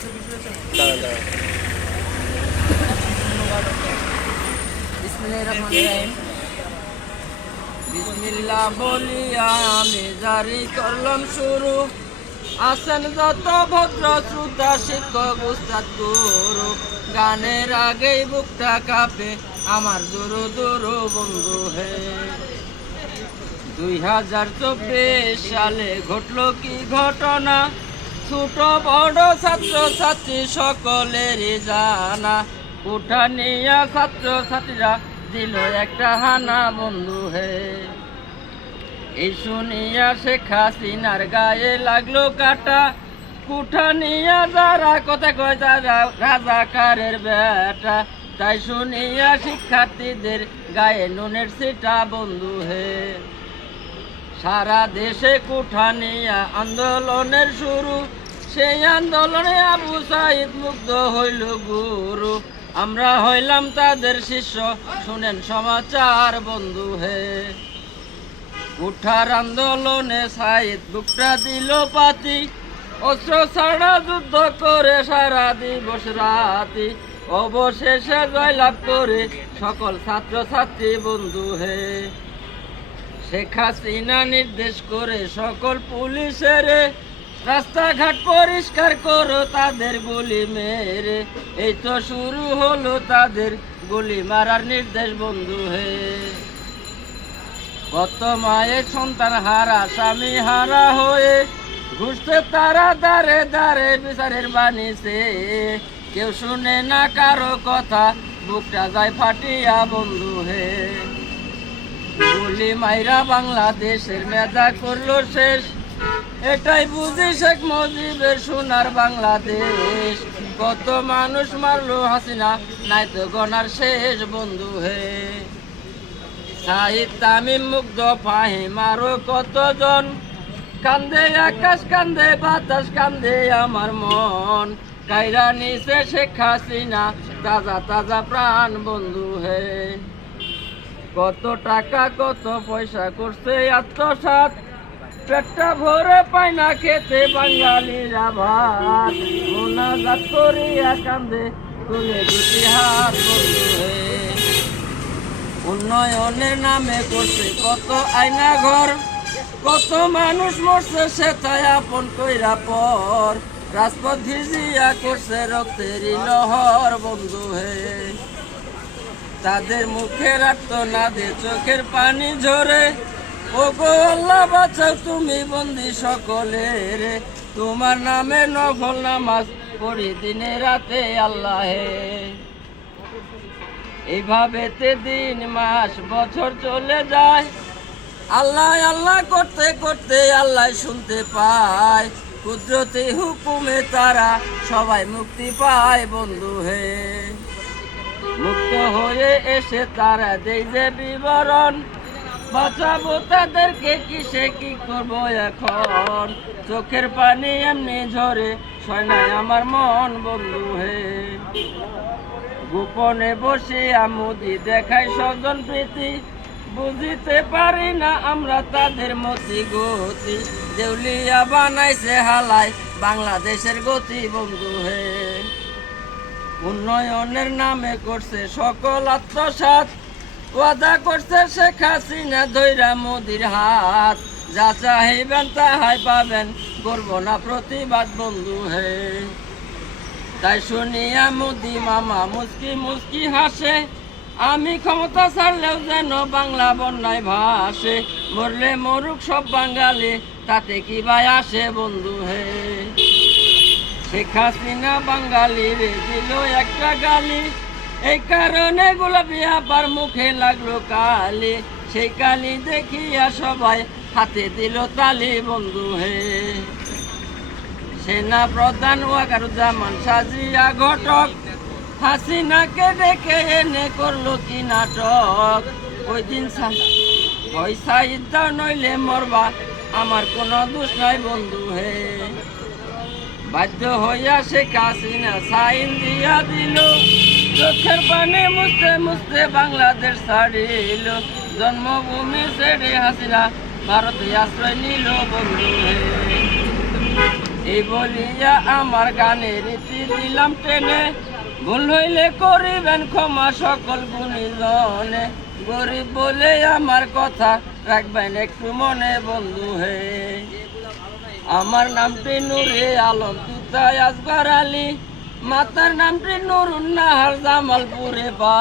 দাঁড়ান দাঁড়ান। বিসমিল্লাহ বলিয়া আমি জারি করলাম শুরু। আসেন যত ভদ্র শ্রোতা শিক্ষক উস্তাদ গুরু। গানের আগেই বুকটা কাঁপে আমার দুরু দুরু বন্ধু হে। 2024 সালে ঘটলো কি ঘটনা, ছোট বড় ছাত্র ছাত্রী সকলেরই জানা। উঠা নিয়া ছাত্র ছাত্রীরা দিল একটা হানা বন্ধু হে। এই শুনিয়া শেখ হাসিনার গায়ে লাগলো কাটা। কুঠা নিয়া যারা কথা কয় তারা রাজাকারের বেটা। তাই শুনিয়া শিক্ষার্থীদের গায়ে নুনের ছিটা বন্ধু হে। সারা দেশে কুঠা নিয়া আন্দোলনের শুরু। সেই আন্দোলনে আবু সাইদ মুগ্ধ হইল গুরু। আমরা হইলাম তাদের শিষ্য, শুনেন সমাচার বন্ধু হে। কুঠার আন্দোলনে সাইদ বুকটা দিল পাতি। অস্ত্র ছাড়া যুদ্ধ করে সারা দিবস রাতি। অবশেষে জয়লাভ করে সকল ছাত্র ছাত্রী বন্ধু হে। শেখ হাসিনা নির্দেশ করে সকল পুলিশের রাস্তাঘাট পরিষ্কার করো তাদের গুলি মেরে। এই তো শুরু হলো তাদের গুলি মারার নির্দেশ বন্ধু হে। কত মায়ের সন্তান হারা স্বামী হারা হয়ে ঘুরছে তারা দাঁড়ে দাঁড়ে বিচারের বাণীছে। কেউ শুনে না কারো কথা, বুকটা যায় ফাটিয়া বন্ধু হে। গুলি মাইরা বাংলাদেশের মেধা করলো শেষ। এটাই বুঝি শেখ মুজিবের সোনার বাংলাদেশ। কত মানুষ মারলো হাসিনা, নাই তো গনার শেষ বন্ধু হে। সাহিদ তামিম মুগ্ধ ফাহিম আরো কতজন, কান্দে আকাশ কান্দে বাতাস কান্দে আমার মন। কাইরা নিছে শেখ হাসিনা তাজা তাজা প্রাণ বন্ধু হে। কত টাকা কত পয়সা করছে আত্মসাৎ, পেটটা ভরে পায় না খেতে বাঙালিরা ভাত। মোনাজাত করিয়া কান্দে তুলে দুটি হাত বন্ধু হে। উন্নয়নের নামে করছে কত আয়না ঘর, কত মানুষ মরছে সেটাই আপন কইরা পর। রাজপথ ভিজিয়া করছে রক্তের লহর বন্ধু হে। তাদের মুখের আর্তনাদে চোখের পানি ঝরে। ও গো আল্লাহ বাঁচাও তুমি বন্দি সকলের। তোমার নামে নফল নামাজ পড়ি দিনে রাতে আল্লাহ হে। এইভাবেতে দিন মাস বছর চলে যায়, আল্লাহ আল্লাহ করতে করতে আল্লাহ শুনতে পায়। কুদরতি হুকুমে তারা সবাই মুক্তি পায় বন্ধু হে। মুক্ত হয়ে এসে তারা দেয় যে বিবরণ, বাঁচাবো তাদেরকে কিসে কি করবো এখন। চোখের পানি এমনি ঝরে সয় নাই আমার মন বন্ধু হে। গোপনে বসে আমুদি দেখায় স্বজন প্রীতি, বুঝিতে পারি না আমরা তাদের মতি গতি। দেউলিয়া বানাইছে হালায় বাংলাদেশের গতি বন্ধু হে। উন্নয়নের নামে করছে সকল আত্মসাৎ, ওয়াদা করছে শেখ হাসিনা ধৈরা মোদির হাত। যা চাহিবেন তাহাই পাবেন, করব না প্রতিবাদ বন্ধু হে। তাই শুনিয়া মোদি মামা মুস্কি মুস্কি হাসে, আমি ক্ষমতা ছাড়লেও যেন বাংলা বন্যায় ভাসে। মরলে মরুক সব বাঙালি, তাতে কি ভাই আসে বন্ধু হে। শেখ হাসিনা বাঙালি রে দিল একটা গালি, এই কারণে গোলাপি আবার মুখে লাগলো কালি। সেই কালি দেখিয়া সবাই হাতে দিল তালি বন্ধু হে। সেনা প্রধান ওয়াকারুজ্জামান সাজিয়া ঘটক, হাসিনাকে ডেকে এনে করলো কি নাটক। ওই দিন ওই সাইদ নইলে মরবা, আমার কোনো দোষ নাই বন্ধু হে। বাধ্য হইয়া শেখ হাসিনা সাইন দিয়া দিল, চোখের পানি মুছতে মুছতে বাংলাদেশ ছাড়িল। জন্মভূমি ছেড়ে হাসিনা ভারতে আশ্রয় নিল বন্ধু হে। এই বলিয়া আমার গানের রীতি দিলাম টেনে, ভুল হইলে করিবেন ক্ষমা সকল গুণীজনে। গরিব বলে আমার কথা রাখবেন একটু মনে বন্ধু হে। আমার নামটি নূরে আলম তুতাই আসগর আলী, মাতার নামটি নুরুন্নাহার জামালপুরে বা।